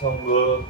성부,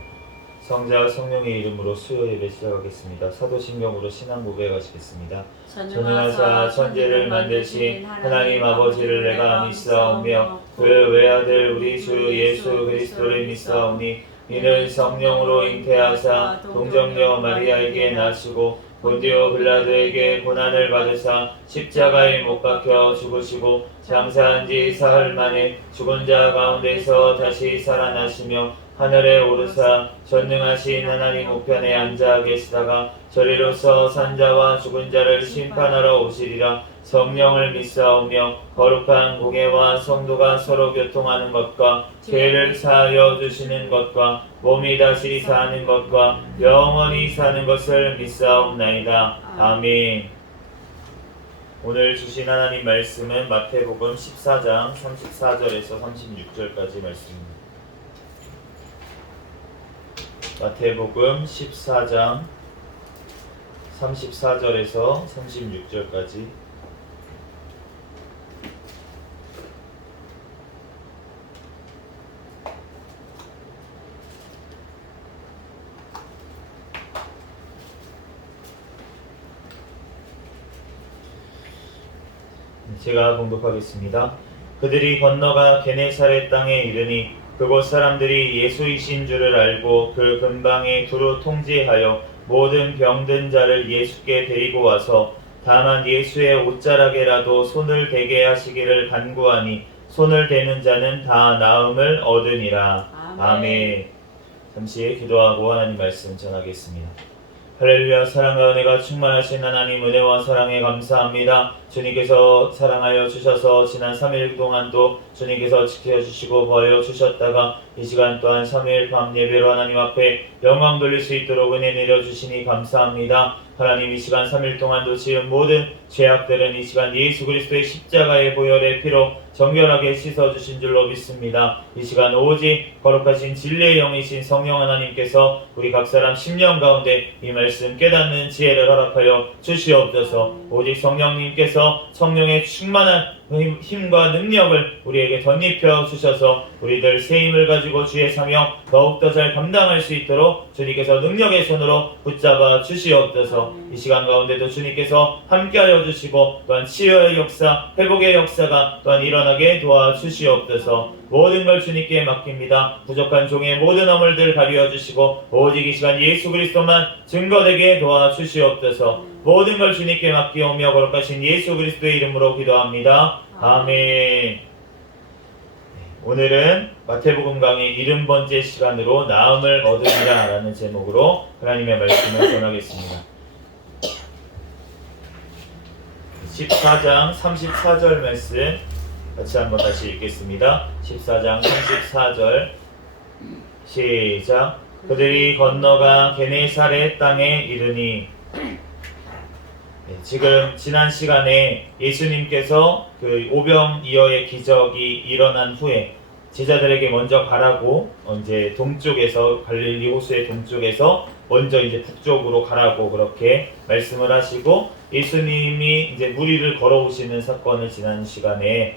성자, 성령의 이름으로 수요 예배 시작하겠습니다. 사도신경으로 신앙 고백하시겠습니다. 전능하사 천지를 만드신 하나님 아버지를 내가 믿사오며 그 외아들 우리 주 예수 그리스도를 믿사오니 이는 성령으로 잉태하사 동정녀 마리아에게 나시고 본디오 빌라도에게 고난을 받으사 십자가에 못 박혀 죽으시고 장사한 지 사흘 만에 죽은 자 가운데서 다시 살아나시며 하늘에 오르사 전능하신 하나님 우편에 앉아 계시다가 저리로서 산자와 죽은 자를 심판하러 오시리라. 성령을 믿사오며 거룩한 공예와 성도가 서로 교통하는 것과 죄를 사하여 주시는 것과 몸이 다시 사는 것과 영원히 사는 것을 믿사옵나이다. 아멘. 오늘 주신 하나님 말씀은 마태복음 14장 34절에서 36절까지 말씀입니다. 마태복음 14장 34절에서 36절까지 제가 봉독하겠습니다. 그들이 건너가 게네사렛 땅에 이르니 그곳 사람들이 예수이신 줄을 알고 그 근방에 두루 통제하여 모든 병든 자를 예수께 데리고 와서 다만 예수의 옷자락에라도 손을 대게 하시기를 간구하니 손을 대는 자는 다 나음을 얻으니라. 아멘. 잠시 기도하고 하나님 말씀 전하겠습니다. 할렐루야. 사랑과 은혜가 충만하신 하나님, 은혜와 사랑에 감사합니다. 주님께서 사랑하여 주셔서 지난 3일 동안도 주님께서 지켜주시고 보여 주셨다가 이 시간 또한 3일 밤 예배로 하나님 앞에 영광 돌릴 수 있도록 은혜 내려주시니 감사합니다. 하나님, 이 시간 3일 동안도 지은 모든 죄악들은 이 시간 예수 그리스도의 십자가의 보혈의 피로 정결하게 씻어주신 줄로 믿습니다. 이 시간 오직 거룩하신 진리의 영이신 성령 하나님께서 우리 각 사람 심령 가운데 이 말씀 깨닫는 지혜를 허락하여 주시옵소서. 오직 성령님께서 성령의 충만한 힘과 능력을 우리에게 덧입혀 주셔서 우리들 새 힘을 가지고 주의 사명 더욱더 잘 감당할 수 있도록 주님께서 능력의 손으로 붙잡아 주시옵소서. 이 시간 가운데도 주님께서 함께하여 주시고 또한 치유의 역사, 회복의 역사가 또한 일어나게 도와주시옵소서. 모든 걸 주님께 맡깁니다. 부족한 종의 모든 허물들 가려 주시고 오직 이 시간 예수 그리스도만 증거되게 도와주시옵소서. 모든 걸 주님께 맡기오며 거룩하신 예수 그리스도의 이름으로 기도합니다. 아멘. 오늘은 마태복음 강의 70번째 시간으로 나음을 얻으리라 라는 제목으로 하나님의 말씀을 전하겠습니다. 14장 34절 말씀 같이 한번 다시 읽겠습니다. 14장 34절 시작. 그들이 건너가 게네사렛 땅에 이르니, 지금 지난 시간에 예수님께서 그 오병이어의 기적이 일어난 후에 제자들에게 먼저 가라고 이제 동쪽에서 갈릴리 호수의 동쪽에서 먼저 이제 북쪽으로 가라고 그렇게 말씀을 하시고 예수님이 이제 무리를 걸어오시는 사건을 지난 시간에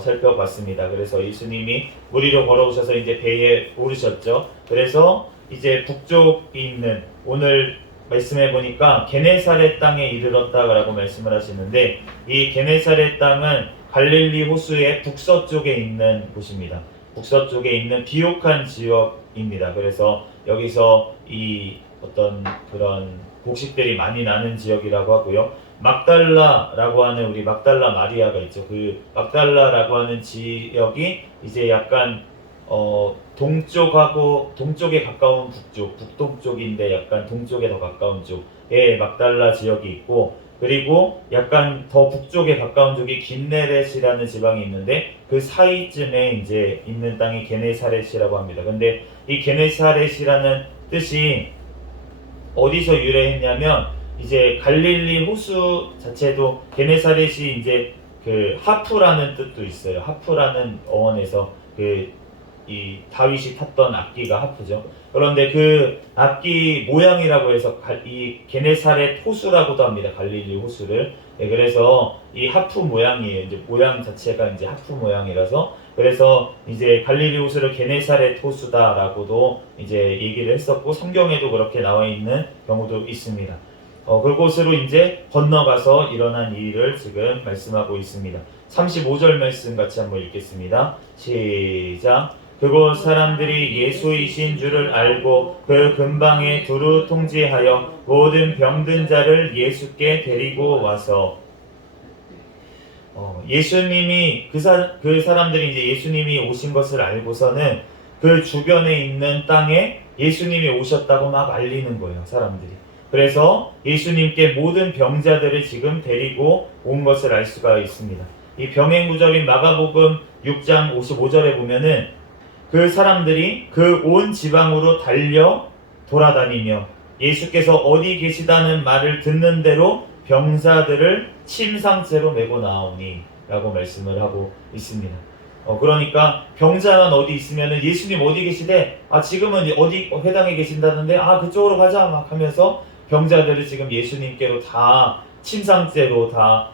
살펴봤습니다. 그래서 예수님이 무리로 걸어오셔서 이제 배에 오르셨죠. 그래서 이제 북쪽에 있는 오늘 말씀해 보니까 게네사렛 땅에 이르렀다라고 말씀을 하시는데 이 게네사렛 땅은 갈릴리 호수의 북서쪽에 있는 곳입니다. 북서쪽에 있는 비옥한 지역입니다. 그래서 여기서 이 어떤 그런 곡식들이 많이 나는 지역이라고 하고요. 막달라라고 하는 우리 막달라 마리아가 있죠. 그 막달라라고 하는 지역이 이제 약간 동쪽에 가까운 북동쪽인데 약간 동쪽에 더 가까운 쪽에 막달라 지역이 있고, 그리고 약간 더 북쪽에 가까운 쪽이 긴네렛이라는 지방이 있는데 그 사이쯤에 이제 있는 땅이 게네사렛이라고 합니다. 근데 이 게네사렛이라는 뜻이 어디서 유래했냐면 이제 갈릴리 호수 자체도 게네사렛이 이제 그 하프라는 뜻도 있어요. 하프라는 어원에서 그 이 다윗이 탔던 악기가 하프죠. 그런데 그 악기 모양이라고 해서 이 게네사렛 호수라고도 합니다. 갈릴리 호수를. 네, 그래서 이 하프 모양이에요. 이제 모양 자체가 이제 하프 모양이라서 그래서 이제 갈릴리 호수를 게네사렛 호수다라고도 이제 얘기를 했었고 성경에도 그렇게 나와 있는 경우도 있습니다. 그곳으로 이제 건너가서 일어난 일을 지금 말씀하고 있습니다. 35절 말씀 같이 한번 읽겠습니다. 시작. 그곳 사람들이 예수이신 줄을 알고 그 근방에 두루 통지하여 모든 병든 자를 예수께 데리고 와서 예수님이 그 사람들이 이제 예수님이 오신 것을 알고서는 그 주변에 있는 땅에 예수님이 오셨다고 막 알리는 거예요, 사람들이. 그래서 예수님께 모든 병자들을 지금 데리고 온 것을 알 수가 있습니다. 이 병행 구절인 마가복음 6장 55절에 보면은 그 사람들이 그 온 지방으로 달려 돌아다니며 예수께서 어디 계시다는 말을 듣는 대로 병자들을 침상째로 메고 나오니 라고 말씀을 하고 있습니다. 그러니까 병자만 어디 있으면은 예수님 어디 계시대? 지금은 어디 회당에 계신다는데 그쪽으로 가자 막 하면서 병자들을 지금 예수님께로 다 침상째로 다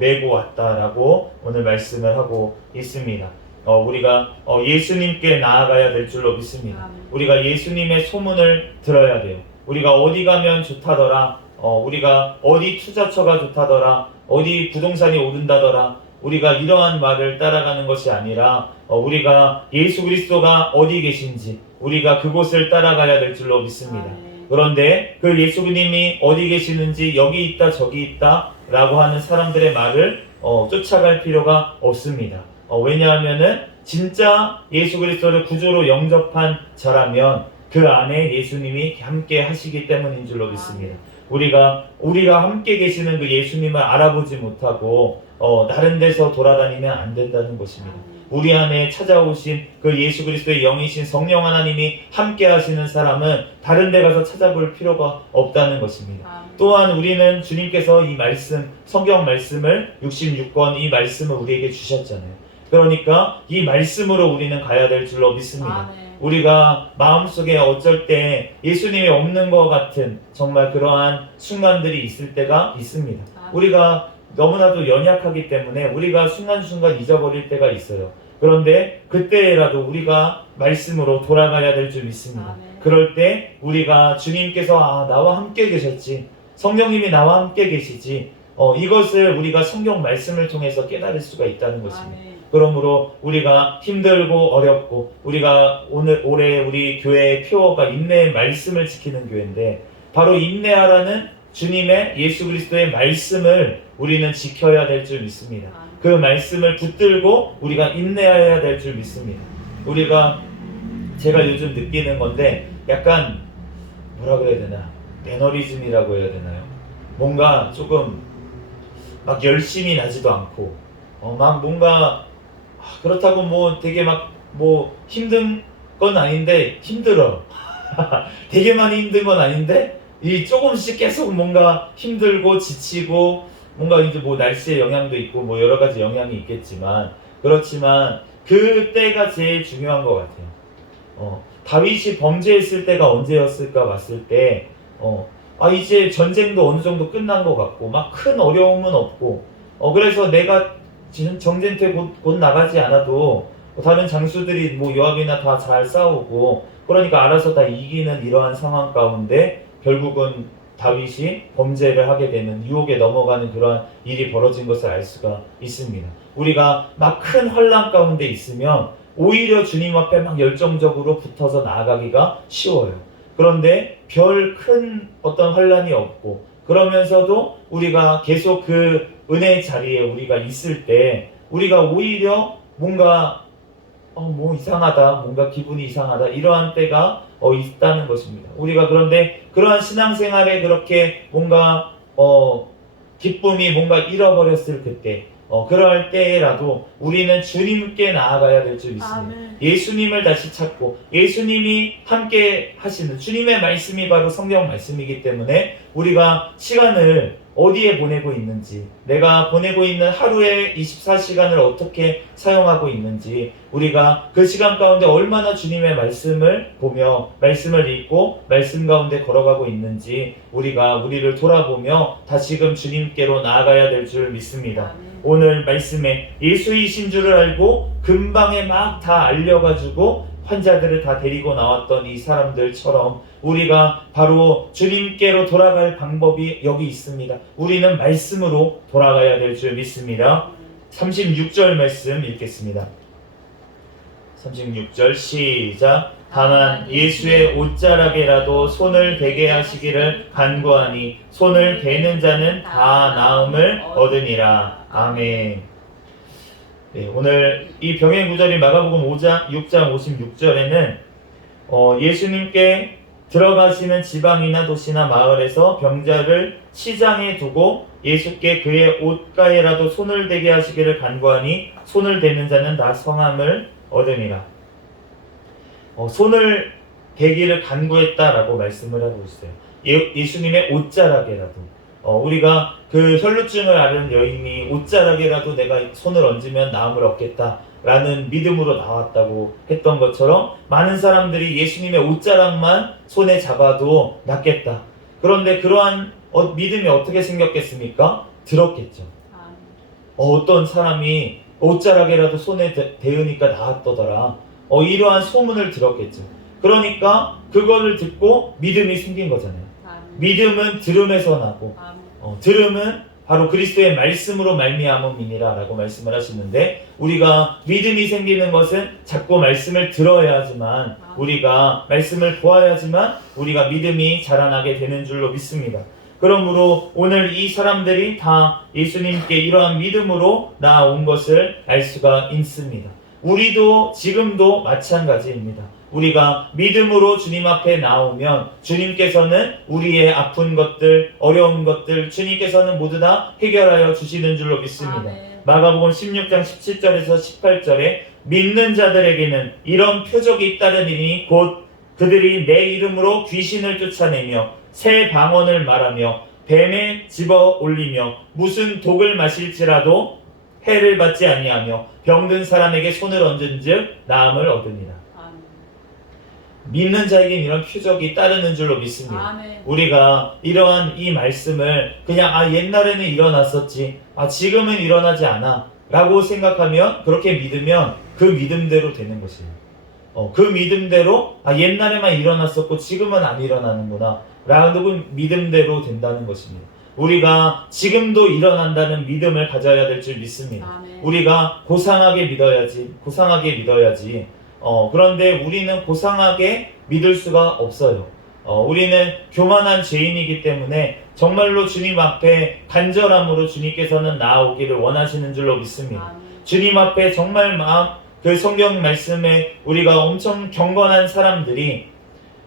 메고 왔다라고 오늘 말씀을 하고 있습니다. 우리가 예수님께 나아가야 될 줄로 믿습니다. 우리가 예수님의 소문을 들어야 돼요. 우리가 어디 가면 좋다더라, 우리가 어디 투자처가 좋다더라, 어디 부동산이 오른다더라, 우리가 이러한 말을 따라가는 것이 아니라 우리가 예수 그리스도가 어디 계신지 우리가 그곳을 따라가야 될 줄로 믿습니다. 그런데 그 예수님이 어디 계시는지 여기 있다 저기 있다 라고 하는 사람들의 말을 쫓아갈 필요가 없습니다. 왜냐하면은 진짜 예수 그리스도를 구주로 영접한 자라면 그 안에 예수님이 함께 하시기 때문인 줄로 믿습니다. 우리가 함께 계시는 그 예수님을 알아보지 못하고 다른 데서 돌아다니면 안 된다는 것입니다. 우리 안에 찾아오신 그 예수 그리스도의 영이신 성령 하나님이 함께 하시는 사람은 다른 데 가서 찾아볼 필요가 없다는 것입니다. 또한 우리는 주님께서 이 말씀, 성경 말씀을 66권 이 말씀을 우리에게 주셨잖아요. 그러니까 이 말씀으로 우리는 가야 될 줄로 믿습니다. 우리가 마음속에 어쩔 때 예수님이 없는 것 같은 정말 그러한 순간들이 있을 때가 있습니다. 우리가 너무나도 연약하기 때문에 우리가 순간순간 잊어버릴 때가 있어요. 그런데 그때라도 우리가 말씀으로 돌아가야 될 줄 믿습니다. 그럴 때 우리가 주님께서 나와 함께 계셨지, 성령님이 나와 함께 계시지, 이것을 우리가 성경 말씀을 통해서 깨달을 수가 있다는 것입니다. 그러므로 우리가 힘들고 어렵고 우리가 올해 우리 교회의 표어가 인내의 말씀을 지키는 교회인데 바로 인내하라는 주님의 예수 그리스도의 말씀을 우리는 지켜야 될 줄 믿습니다. 그 말씀을 붙들고 우리가 인내해야 될 줄 믿습니다. 제가 요즘 느끼는 건데 약간 뭐라 그래야 되나, 매너리즘이라고 해야 되나요? 뭔가 조금 막 열심히 나지도 않고 막 뭔가 그렇다고 뭐 되게 막 뭐 힘든 건 아닌데 힘들어. 되게 많이 힘든 건 아닌데 이 조금씩 계속 뭔가 힘들고 지치고 뭔가 이제 뭐 날씨의 영향도 있고 뭐 여러 가지 영향이 있겠지만 그렇지만 그때가 제일 중요한 것 같아요. 다윗이 범죄했을 때가 언제였을까 봤을 때 이제 전쟁도 어느 정도 끝난 것 같고 막 큰 어려움은 없고 그래서 내가 정전태 곧 나가지 않아도 다른 장수들이 뭐 요압이나 다 잘 싸우고 그러니까 알아서 다 이기는 이러한 상황 가운데 결국은 다윗이 범죄를 하게 되는 유혹에 넘어가는 그러한 일이 벌어진 것을 알 수가 있습니다. 우리가 막 큰 환난 가운데 있으면 오히려 주님 앞에 막 열정적으로 붙어서 나아가기가 쉬워요. 그런데 별 큰 어떤 환난이 없고 그러면서도 우리가 계속 그 은혜의 자리에 우리가 있을 때 우리가 오히려 뭔가 뭐 이상하다, 뭔가 기분이 이상하다 이러한 때가 있다는 것입니다. 우리가 그런데 그러한 신앙생활에 그렇게 뭔가 기쁨이 뭔가 잃어버렸을 그때 그럴 때라도 우리는 주님께 나아가야 될 줄 믿습니다. 예수님을 다시 찾고 예수님이 함께 하시는 주님의 말씀이 바로 성경 말씀이기 때문에 우리가 시간을 어디에 보내고 있는지, 내가 보내고 있는 하루의 24시간을 어떻게 사용하고 있는지, 우리가 그 시간 가운데 얼마나 주님의 말씀을 보며 말씀을 읽고 말씀 가운데 걸어가고 있는지 우리가 우리를 돌아보며 다시금 주님께로 나아가야 될 줄 믿습니다. 오늘 말씀에 예수이신 줄을 알고 근방에 막 다 알려가지고 환자들을 다 데리고 나왔던 이 사람들처럼 우리가 바로 주님께로 돌아갈 방법이 여기 있습니다. 우리는 말씀으로 돌아가야 될 줄 믿습니다. 36절 말씀 읽겠습니다. 36절 시작. 다만 예수의 옷자락에라도 손을 대게 하시기를 간구하니 손을 대는 자는 다 나음을 얻으니라. 아멘. 네, 오늘 이 병행 구절이 마가복음 6장 56절에는 예수님께 들어가시는 지방이나 도시나 마을에서 병자를 시장에 두고 예수께 그의 옷가에라도 손을 대게 하시기를 간구하니 손을 대는 자는 다 성함을 얻으니라. 손을 대기를 간구했다라고 말씀을 하고 있어요. 예수님의 옷자락에라도 우리가 그 혈루증을 앓은 여인이 옷자락에라도 내가 손을 얹으면 나음을 얻겠다라는 믿음으로 나왔다고 했던 것처럼 많은 사람들이 예수님의 옷자락만 손에 잡아도 낫겠다. 그런데 그러한 믿음이 어떻게 생겼겠습니까? 들었겠죠. 어떤 사람이 옷자락에라도 손에 대으니까 나았더더라. 이러한 소문을 들었겠죠. 그러니까 그거를 듣고 믿음이 생긴 거잖아요. 믿음은 들음에서 나고 들음은 바로 그리스도의 말씀으로 말미암음이니라 라고 말씀을 하시는데, 우리가 믿음이 생기는 것은 자꾸 말씀을 들어야지만, 우리가 말씀을 보아야지만 우리가 믿음이 자라나게 되는 줄로 믿습니다. 그러므로 오늘 이 사람들이 다 예수님께 이러한 믿음으로 나아온 것을 알 수가 있습니다. 우리도 지금도 마찬가지입니다. 우리가 믿음으로 주님 앞에 나오면 주님께서는 우리의 아픈 것들, 어려운 것들 주님께서는 모두 다 해결하여 주시는 줄로 믿습니다. 아멘. 마가복음 16장 17절에서 18절에 믿는 자들에게는 이런 표적이 따르리니 곧 그들이 내 이름으로 귀신을 쫓아내며 새 방언을 말하며 뱀에 집어 올리며 무슨 독을 마실지라도 해를 받지 아니하며 병든 사람에게 손을 얹은즉 나음을 얻으니라. 믿는 자에게 이런 표적이 따르는 줄로 믿습니다. 아멘. 우리가 이러한 이 말씀을 그냥 옛날에는 일어났었지 지금은 일어나지 않아 라고 생각하면, 그렇게 믿으면 그 믿음대로 되는 것이에요. 그 믿음대로 옛날에만 일어났었고 지금은 안 일어나는구나 라는 믿음대로 된다는 것입니다. 우리가 지금도 일어난다는 믿음을 가져야 될 줄 믿습니다. 아멘. 우리가 고상하게 믿어야지. 그런데 우리는 고상하게 믿을 수가 없어요. 우리는 교만한 죄인이기 때문에 정말로 주님 앞에 간절함으로 주님께서는 나아오기를 원하시는 줄로 믿습니다. 아멘. 주님 앞에 정말 그 성경 말씀에 우리가 엄청 경건한 사람들이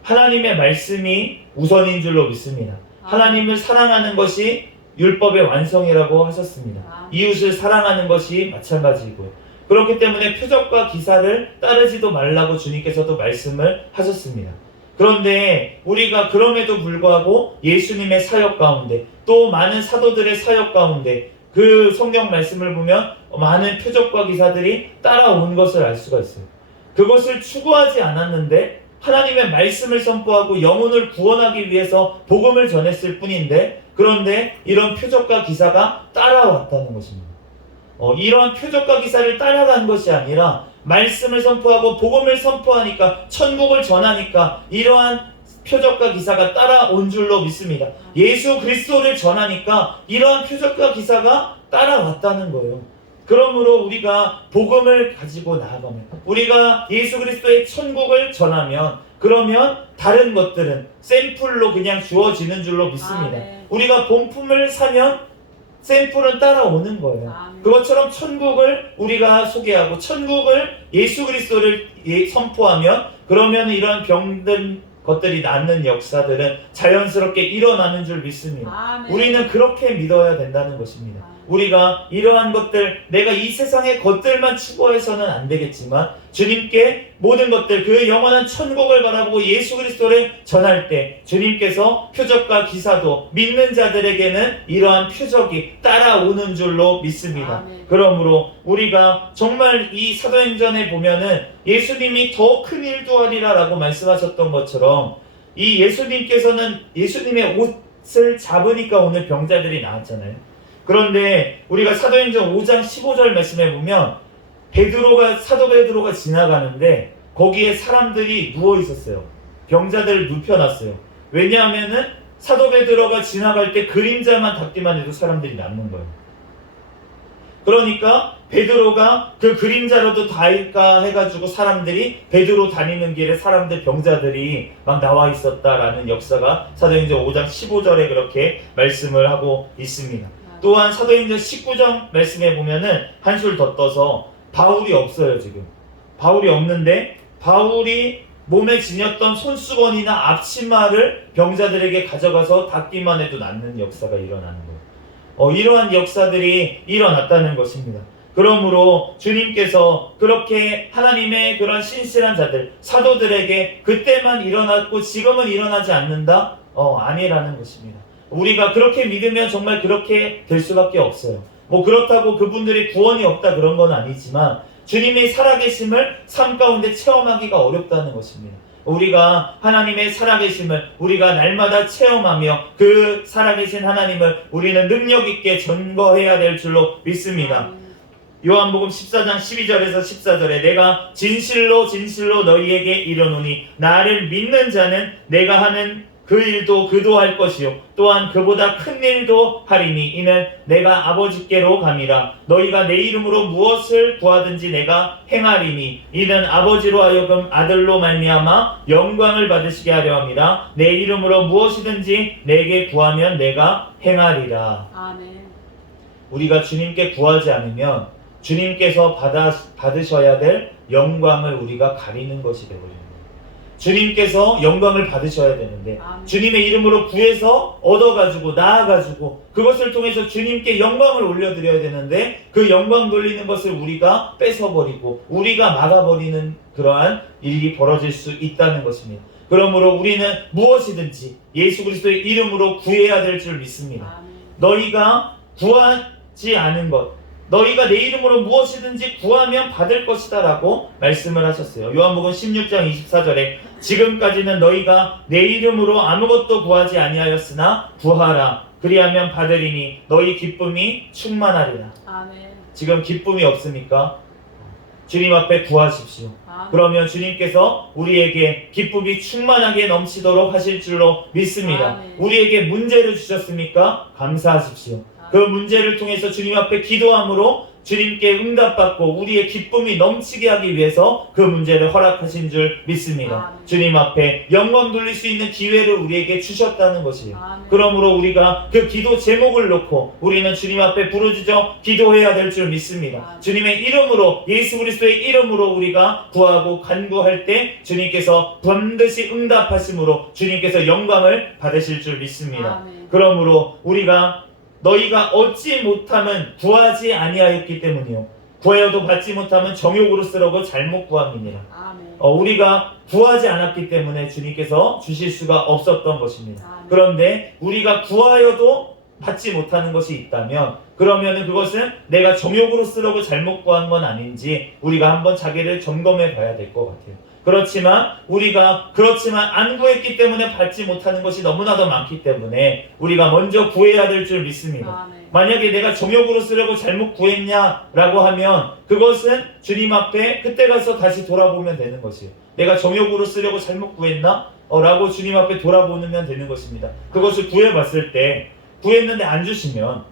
하나님의 말씀이 우선인 줄로 믿습니다. 하나님을 사랑하는 것이 율법의 완성이라고 하셨습니다. 이웃을 사랑하는 것이 마찬가지고요. 그렇기 때문에 표적과 기사를 따르지도 말라고 주님께서도 말씀을 하셨습니다. 그런데 우리가 그럼에도 불구하고 예수님의 사역 가운데, 또 많은 사도들의 사역 가운데 그 성경 말씀을 보면 많은 표적과 기사들이 따라온 것을 알 수가 있어요. 그것을 추구하지 않았는데 하나님의 말씀을 선포하고 영혼을 구원하기 위해서 복음을 전했을 뿐인데, 그런데 이런 표적과 기사가 따라왔다는 것입니다. 이런 표적과 기사를 따라간 것이 아니라 말씀을 선포하고 복음을 선포하니까, 천국을 전하니까 이러한 표적과 기사가 따라온 줄로 믿습니다. 예수 그리스도를 전하니까 이러한 표적과 기사가 따라왔다는 거예요. 그러므로 우리가 복음을 가지고 나아가면, 우리가 예수 그리스도의 천국을 전하면, 그러면 다른 것들은 샘플로 그냥 주어지는 줄로 믿습니다. 우리가 본품을 사면 샘플은 따라오는 거예요. 그것처럼 천국을 우리가 소개하고 천국을 예수 그리스도를 선포하면, 그러면 이런 병든 것들이 낫는 역사들은 자연스럽게 일어나는 줄 믿습니다. 아멘. 우리는 그렇게 믿어야 된다는 것입니다. 우리가 이러한 것들, 내가 이 세상의 것들만 추구해서는 안 되겠지만 주님께 모든 것들, 그 영원한 천국을 바라보고 예수 그리스도를 전할 때 주님께서 표적과 기사도 믿는 자들에게는 이러한 표적이 따라오는 줄로 믿습니다. 그러므로 우리가 정말 이 사도행전에 보면은 예수님이 더 큰 일도 하리라 라고 말씀하셨던 것처럼 이 예수님께서는 예수님의 옷을 잡으니까 오늘 병자들이 나왔잖아요. 그런데 우리가 사도행전 5장 15절 말씀에 보면 사도 베드로가 지나가는데 거기에 사람들이 누워 있었어요. 병자들을 눕혀놨어요. 왜냐하면은 사도 베드로가 지나갈 때 그림자만 닿기만 해도 사람들이 낫는 거예요. 그러니까 베드로가 그 그림자로도 닿을까 해가지고 사람들이 베드로 다니는 길에 사람들 병자들이 막 나와 있었다라는 역사가 사도행전 5장 15절에 그렇게 말씀을 하고 있습니다. 또한 사도행전 19장 말씀에 보면은 한술 더 떠서 바울이 없어요. 지금 바울이 없는데 바울이 몸에 지녔던 손수건이나 앞치마를 병자들에게 가져가서 닿기만 해도 낫는 역사가 일어나는 거예요. 이러한 역사들이 일어났다는 것입니다. 그러므로 주님께서 그렇게 하나님의 그런 신실한 자들, 사도들에게 그때만 일어났고 지금은 일어나지 않는다? 아니라는 것입니다. 우리가 그렇게 믿으면 정말 그렇게 될 수밖에 없어요. 그렇다고 그분들의 구원이 없다 그런 건 아니지만 주님의 살아계심을 삶 가운데 체험하기가 어렵다는 것입니다. 우리가 하나님의 살아계심을 우리가 날마다 체험하며 그 살아계신 하나님을 우리는 능력 있게 전거해야 될 줄로 믿습니다. 요한복음 14장 12절에서 14절에 내가 진실로 진실로 너희에게 이르노니 나를 믿는 자는 내가 하는 그 일도 그도 할 것이요 또한 그보다 큰 일도 하리니 이는 내가 아버지께로 감이라. 너희가 내 이름으로 무엇을 구하든지 내가 행하리니 이는 아버지로 하여금 아들로 말미암아 영광을 받으시게 하려 함이라. 내 이름으로 무엇이든지 내게 구하면 내가 행하리라. 아멘. 우리가 주님께 구하지 않으면 주님께서 받으셔야 될 영광을 우리가 가리는 것이 되거든요. 주님께서 영광을 받으셔야 되는데 주님의 이름으로 구해서 얻어가지고 나아가지고 그것을 통해서 주님께 영광을 올려드려야 되는데 그 영광 돌리는 것을 우리가 뺏어버리고 우리가 막아버리는 그러한 일이 벌어질 수 있다는 것입니다. 그러므로 우리는 무엇이든지 예수 그리스도의 이름으로 구해야 될 줄 믿습니다. 너희가 구하지 않은 것, 너희가 내 이름으로 무엇이든지 구하면 받을 것이다 라고 말씀을 하셨어요. 요한복음 16장 24절에 지금까지는 너희가 내 이름으로 아무것도 구하지 아니하였으나 구하라 그리하면 받으리니 너희 기쁨이 충만하리라. 아멘. 지금 기쁨이 없습니까? 주님 앞에 구하십시오. 그러면 주님께서 우리에게 기쁨이 충만하게 넘치도록 하실 줄로 믿습니다. 우리에게 문제를 주셨습니까? 감사하십시오. 그 문제를 통해서 주님 앞에 기도함으로 주님께 응답받고 우리의 기쁨이 넘치게 하기 위해서 그 문제를 허락하신 줄 믿습니다. 주님 앞에 영광 돌릴 수 있는 기회를 우리에게 주셨다는 것이에요. 그러므로 우리가 그 기도 제목을 놓고 우리는 주님 앞에 부르짖어 기도해야 될 줄 믿습니다. 주님의 이름으로 예수 그리스도의 이름으로 우리가 구하고 간구할 때 주님께서 반드시 응답하심으로 주님께서 영광을 받으실 줄 믿습니다. 그러므로 우리가 너희가 얻지 못함은 구하지 아니하였기 때문이요 구하여도 받지 못함은 정욕으로 쓰려고 잘못 구함이니라. 우리가 구하지 않았기 때문에 주님께서 주실 수가 없었던 것입니다. 그런데 우리가 구하여도 받지 못하는 것이 있다면 그러면 그것은 내가 정욕으로 쓰려고 잘못 구한 건 아닌지 우리가 한번 자기를 점검해 봐야 될 것 같아요. 그렇지만 안 구했기 때문에 받지 못하는 것이 너무나도 많기 때문에 우리가 먼저 구해야 될 줄 믿습니다. 만약에 내가 정욕으로 쓰려고 잘못 구했냐라고 하면 그것은 주님 앞에 그때 가서 다시 돌아보면 되는 것이에요. 내가 정욕으로 쓰려고 잘못 구했나? 라고 주님 앞에 돌아보면 되는 것입니다. 그것을 구해봤을 때 구했는데 안 주시면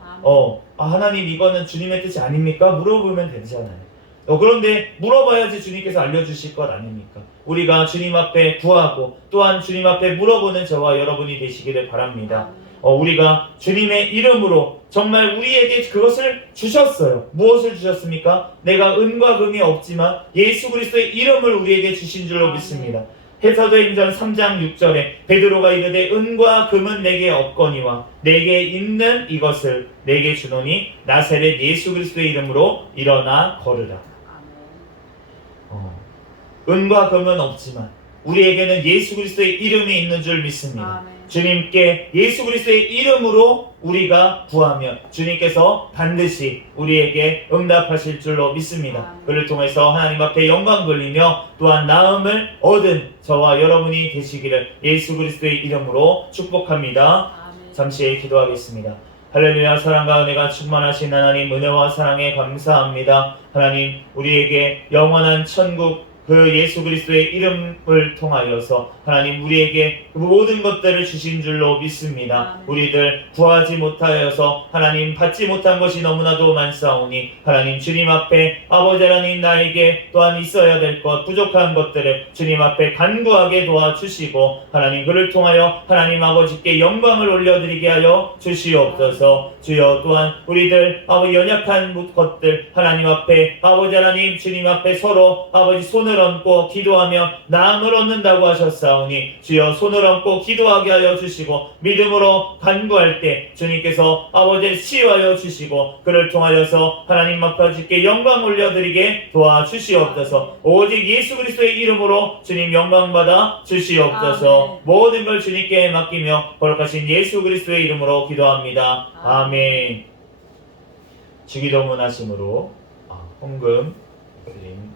하나님 이거는 주님의 뜻이 아닙니까? 물어보면 되잖아요. 그런데 물어봐야지 주님께서 알려주실 것 아닙니까? 우리가 주님 앞에 구하고 또한 주님 앞에 물어보는 저와 여러분이 되시기를 바랍니다. 우리가 주님의 이름으로 정말 우리에게 그것을 주셨어요. 무엇을 주셨습니까? 내가 은과 금이 없지만 예수 그리스도의 이름을 우리에게 주신 줄로 믿습니다. 사도행전 3장 6절에 베드로가 이르되 은과 금은 내게 없거니와 내게 있는 이것을 내게 주노니 나사렛 예수 그리스도의 이름으로 일어나 걸으라. 은과 금은 없지만 우리에게는 예수 그리스도의 이름이 있는 줄 믿습니다. 아멘. 주님께 예수 그리스도의 이름으로 우리가 구하면 주님께서 반드시 우리에게 응답하실 줄로 믿습니다. 아멘. 그를 통해서 하나님 앞에 영광 돌리며 또한 나음을 얻은 저와 여러분이 되시기를 예수 그리스도의 이름으로 축복합니다. 아멘. 잠시 기도하겠습니다. 할렐루야. 사랑과 은혜가 충만하신 하나님, 은혜와 사랑에 감사합니다. 하나님, 우리에게 영원한 천국 그 예수 그리스도의 이름을 통하여서 하나님 우리에게 그 모든 것들을 주신 줄로 믿습니다. 아멘. 우리들 구하지 못하여서 하나님 받지 못한 것이 너무나도 많사오니 하나님 주님 앞에 아버지 하나님 나에게 또한 있어야 될 것 부족한 것들을 주님 앞에 간구하게 도와주시고 하나님 그를 통하여 하나님 아버지께 영광을 올려드리게 하여 주시옵소서. 주여 또한 우리들 아버지 연약한 것들 하나님 앞에 아버지 하나님 주님 앞에 서로 아버지 손을 얹고 기도하며 나음을 얻는다고 하셨사오니 주여 손을 얹고 기도하게 하여 주시고 믿음으로 간구할 때 주님께서 아버지 치유하여 주시고 그를 통하여서 하나님 아버지께 영광 올려드리게 도와주시옵소서. 오직 예수 그리스도의 이름으로 주님 영광받아 주시옵소서. 아멘. 모든 걸 주님께 맡기며 거룩하신 예수 그리스도의 이름으로 기도합니다. 아멘. 주기도문 하심으로 헌금 드림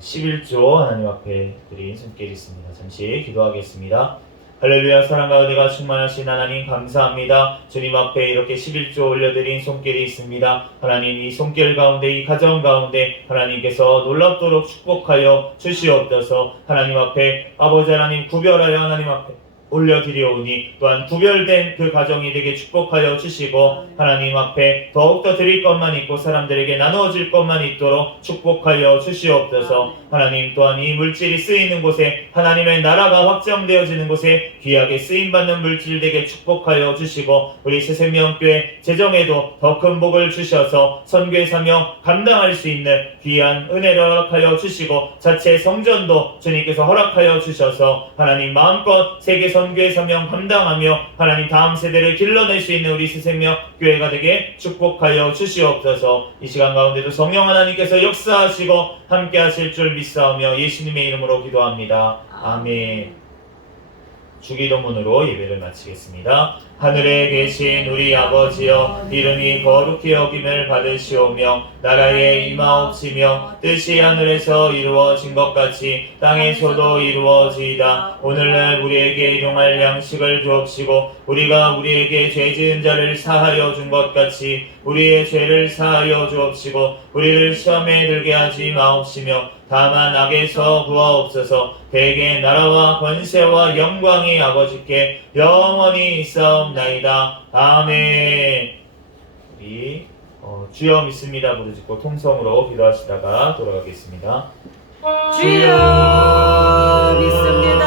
11조 하나님 앞에 드린 손길이 있습니다. 잠시 기도하겠습니다. 할렐루야. 사랑과 은혜가 충만하신 하나님 감사합니다. 주님 앞에 이렇게 11조 올려드린 손길이 있습니다. 하나님 이 손길 가운데 이 가정 가운데 하나님께서 놀랍도록 축복하여 주시옵소서. 하나님 앞에 아버지 하나님 구별하여 하나님 앞에 올려드리오니 또한 구별된 그 가정이 되게 축복하여 주시고 하나님 앞에 더욱더 드릴 것만 있고 사람들에게 나누어질 것만 있도록 축복하여 주시옵소서. 하나님 또한 이 물질이 쓰이는 곳에 하나님의 나라가 확정되어지는 곳에 귀하게 쓰임받는 물질 되게 축복하여 주시고 우리 새생명교회 재정에도 더 큰 복을 주셔서 선교의 사명 감당할 수 있는 귀한 은혜를 허락하여 주시고 자체 성전도 주님께서 허락하여 주셔서 하나님 마음껏 세계 선교의 사명 감당하며 하나님 다음 세대를 길러낼 수 있는 우리 새생명교회가 되게 축복하여 주시옵소서. 이 시간 가운데도 성령 하나님께서 역사하시고 함께 하실 줄 믿사오며 예수님의 이름으로 기도합니다. 아멘. 주기도문으로 예배를 마치겠습니다. 하늘에 계신 우리 아버지여, 이름이 거룩히 여김을 받으시오며 나라에 임하옵시며 뜻이 하늘에서 이루어진 것 같이 땅에서도 이루어지이다. 오늘날 우리에게 일용할 양식을 주옵시고 우리가 우리에게 죄 지은 자를 사하여 준 것 같이 우리의 죄를 사하여 주옵시고 우리를 시험에 들게 하지 마옵시며 다만 악에서 구하옵소서. 대개 나라와 권세와 영광이 아버지께 영원히 있사옵나이다. 아멘. 우리 주여 믿습니다 부르짖고 통성으로 기도하시다가 돌아가겠습니다. 주여 믿습니다.